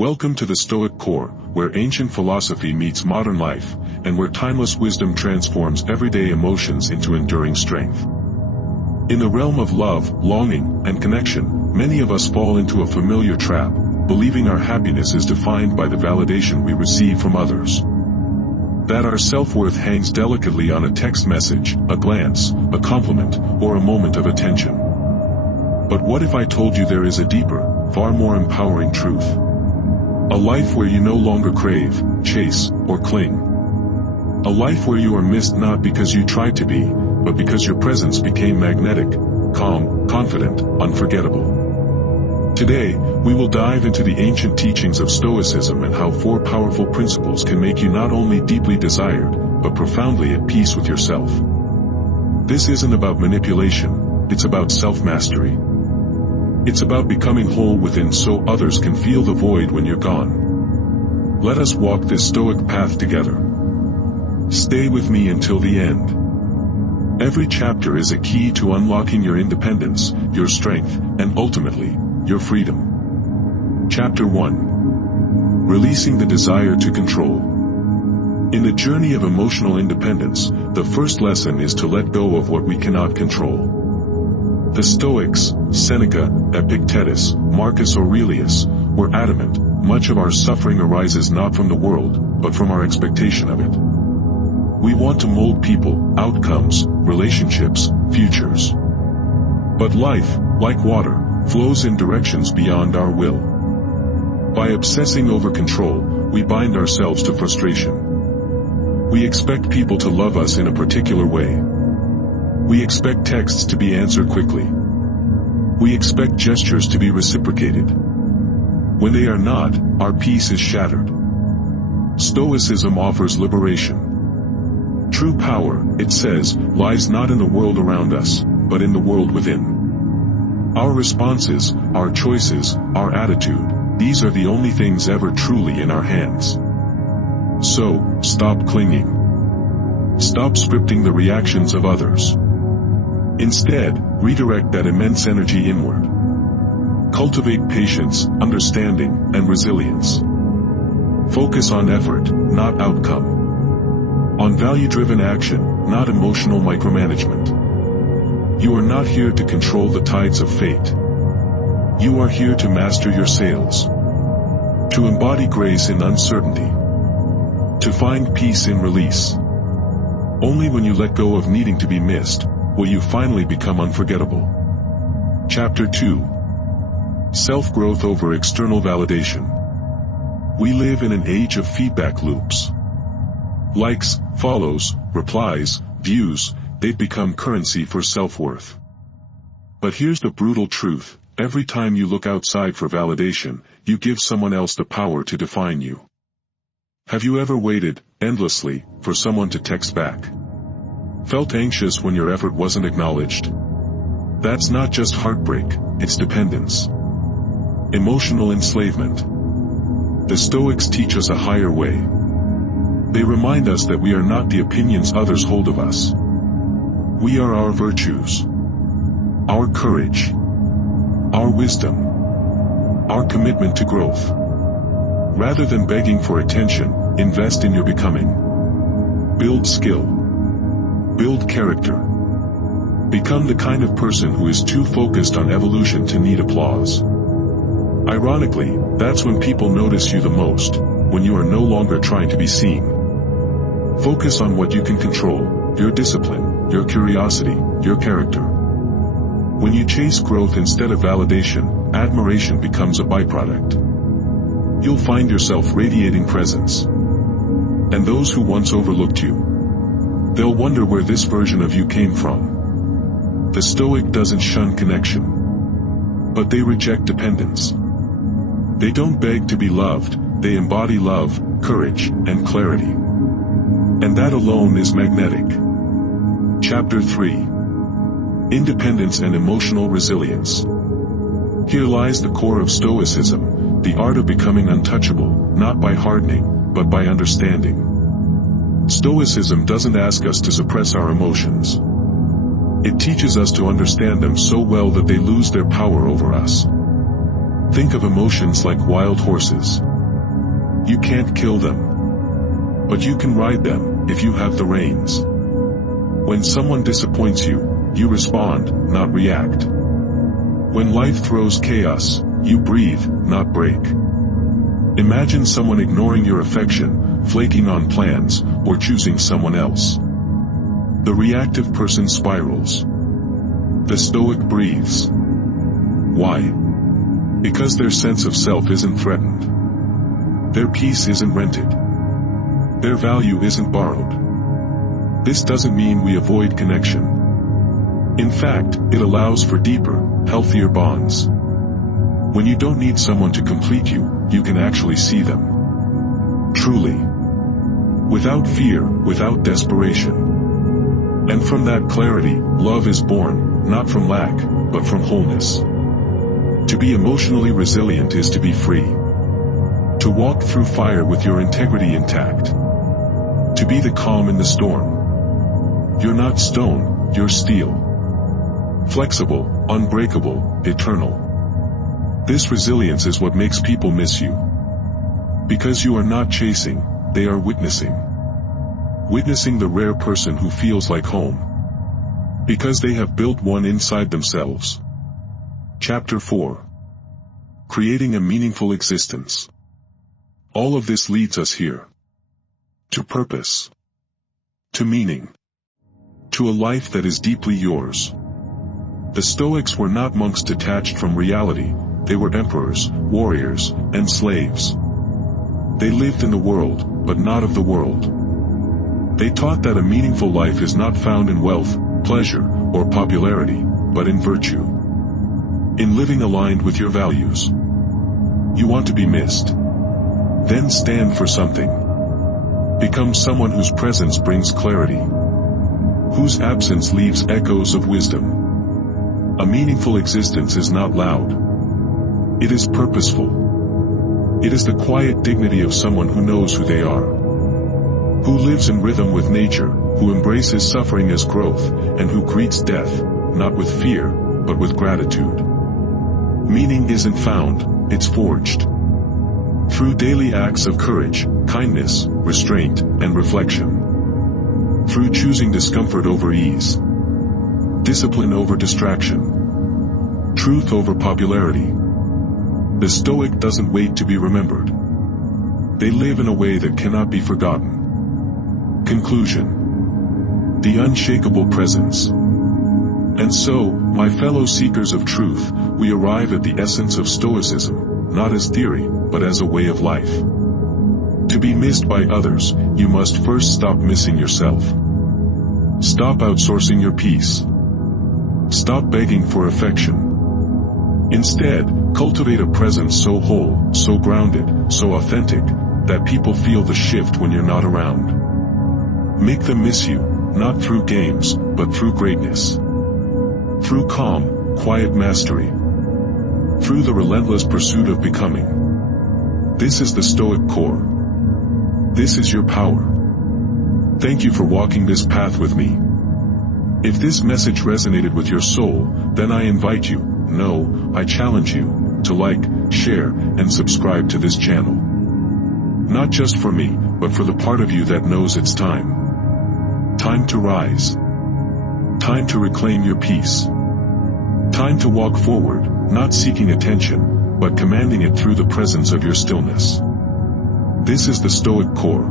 Welcome to the Stoic Core, where ancient philosophy meets modern life, and where timeless wisdom transforms everyday emotions into enduring strength. In the realm of love, longing, and connection, many of us fall into a familiar trap, believing our happiness is defined by the validation we receive from others. That our self-worth hangs delicately on a text message, a glance, a compliment, or a moment of attention. But what if I told you there is a deeper, far more empowering truth? A life where you no longer crave, chase, or cling. A life where you are missed not because you tried to be, but because your presence became magnetic, calm, confident, unforgettable. Today, we will dive into the ancient teachings of Stoicism and how 4 powerful principles can make you not only deeply desired, but profoundly at peace with yourself. This isn't about manipulation, it's about self-mastery. It's about becoming whole within so others can feel the void when you're gone. Let us walk this Stoic path together. Stay with me until the end. Every chapter is a key to unlocking your independence, your strength, and ultimately, your freedom. Chapter 1. Releasing the desire to control. In the journey of emotional independence, the first lesson is to let go of what we cannot control. The Stoics, Seneca, Epictetus, Marcus Aurelius, were adamant, much of our suffering arises not from the world, but from our expectation of it. We want to mold people, outcomes, relationships, futures. But life, like water, flows in directions beyond our will. By obsessing over control, we bind ourselves to frustration. We expect people to love us in a particular way. We expect texts to be answered quickly. We expect gestures to be reciprocated. When they are not, our peace is shattered. Stoicism offers liberation. True power, it says, lies not in the world around us, but in the world within. Our responses, our choices, our attitude, these are the only things ever truly in our hands. So, stop clinging. Stop scripting the reactions of others. Instead, redirect that immense energy inward. Cultivate patience, understanding, and resilience. Focus on effort, not outcome. On value-driven action, not emotional micromanagement. You are not here to control the tides of fate. You are here to master your sails. To embody grace in uncertainty. To find peace in release. Only when you let go of needing to be missed, will you finally become unforgettable. Chapter 2. Self-growth over external validation. We live in an age of feedback loops. Likes, follows, replies, views, they've become currency for self-worth. But here's the brutal truth, every time you look outside for validation, you give someone else the power to define you. Have you ever waited, endlessly, for someone to text back? Felt anxious when your effort wasn't acknowledged? That's not just heartbreak, it's dependence. Emotional enslavement. The Stoics teach us a higher way. They remind us that we are not the opinions others hold of us. We are our virtues. Our courage. Our wisdom. Our commitment to growth. Rather than begging for attention, invest in your becoming. Build skill. Build character. Become the kind of person who is too focused on evolution to need applause. Ironically, that's when people notice you the most, when you are no longer trying to be seen. Focus on what you can control, your discipline, your curiosity, your character. When you chase growth instead of validation, admiration becomes a byproduct. You'll find yourself radiating presence. And those who once overlooked you, they'll wonder where this version of you came from. The Stoic doesn't shun connection, but they reject dependence. They don't beg to be loved, they embody love, courage, and clarity. And that alone is magnetic. Chapter 3. Independence and emotional resilience. Here lies the core of Stoicism, the art of becoming untouchable, not by hardening, but by understanding. Stoicism doesn't ask us to suppress our emotions. It teaches us to understand them so well that they lose their power over us. Think of emotions like wild horses. You can't kill them. But you can ride them, if you have the reins. When someone disappoints you, you respond, not react. When life throws chaos, you breathe, not break. Imagine someone ignoring your affection, flaking on plans, or choosing someone else. The reactive person spirals. The Stoic breathes. Why? Because their sense of self isn't threatened. Their peace isn't rented. Their value isn't borrowed. This doesn't mean we avoid connection. In fact, it allows for deeper, healthier bonds. When you don't need someone to complete you, you can actually see them. Truly. Without fear, without desperation. And from that clarity, love is born, not from lack, but from wholeness. To be emotionally resilient is to be free. To walk through fire with your integrity intact. To be the calm in the storm. You're not stone, you're steel. Flexible, unbreakable, eternal. This resilience is what makes people miss you. Because you are not chasing, they are witnessing. Witnessing the rare person who feels like home. Because they have built one inside themselves. Chapter 4. Creating a meaningful existence. All of this leads us here. To purpose. To meaning. To a life that is deeply yours. The Stoics were not monks detached from reality, they were emperors, warriors, and slaves. They lived in the world, but not of the world. They taught that a meaningful life is not found in wealth, pleasure, or popularity, but in virtue. In living aligned with your values. You want to be missed? Then stand for something. Become someone whose presence brings clarity. Whose absence leaves echoes of wisdom. A meaningful existence is not loud. It is purposeful. It is the quiet dignity of someone who knows who they are. Who lives in rhythm with nature, who embraces suffering as growth, and who greets death, not with fear, but with gratitude. Meaning isn't found, it's forged. Through daily acts of courage, kindness, restraint, and reflection. Through choosing discomfort over ease. Discipline over distraction. Truth over popularity. The Stoic doesn't wait to be remembered. They live in a way that cannot be forgotten. Conclusion. The unshakable presence. And so, my fellow seekers of truth, we arrive at the essence of Stoicism, not as theory, but as a way of life. To be missed by others, you must first stop missing yourself. Stop outsourcing your peace. Stop begging for affection. Instead, cultivate a presence so whole, so grounded, so authentic, that people feel the shift when you're not around. Make them miss you, not through games, but through greatness. Through calm, quiet mastery. Through the relentless pursuit of becoming. This is the Stoic core. This is your power. Thank you for walking this path with me. If this message resonated with your soul, then I invite you, no, I challenge you, to like, share, and subscribe to this channel. Not just for me, but for the part of you that knows it's time. Time to rise. Time to reclaim your peace. Time to walk forward, not seeking attention, but commanding it through the presence of your stillness. This is the Stoic core.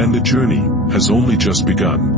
And the journey has only just begun.